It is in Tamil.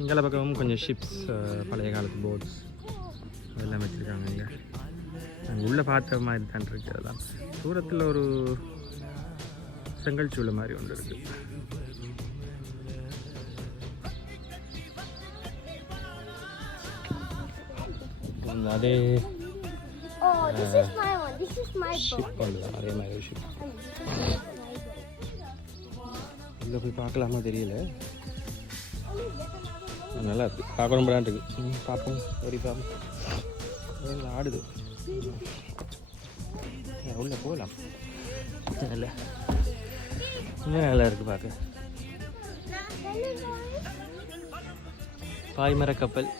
இங்கே பக்கமும் கொஞ்சம் ஷிப்ஸ், பழைய காலத்து போட்ஸ் அதெல்லாம் வச்சுருக்காங்க. இங்கே நாங்கள் உள்ளே பார்த்த மாதிரி தான் இருக்குது. தான் தூரத்தில் ஒரு செங்கல் சூளை மாதிரி ஒன்று இருக்குது. அதே ஷிப் ஒன்று தான், அதே மாதிரி ஷிப். இதில் போய் பார்க்கலாமா தெரியல. நல்லா இருக்கு, பார்க்க ரொம்ப இருக்கு. பார்ப்போம், சரி பார்ப்போம். ஆடுது, உள்ள போகலாம். இல்லை இன்னும் நல்லா இருக்குது பார்க்க. பாய்மர கப்பல்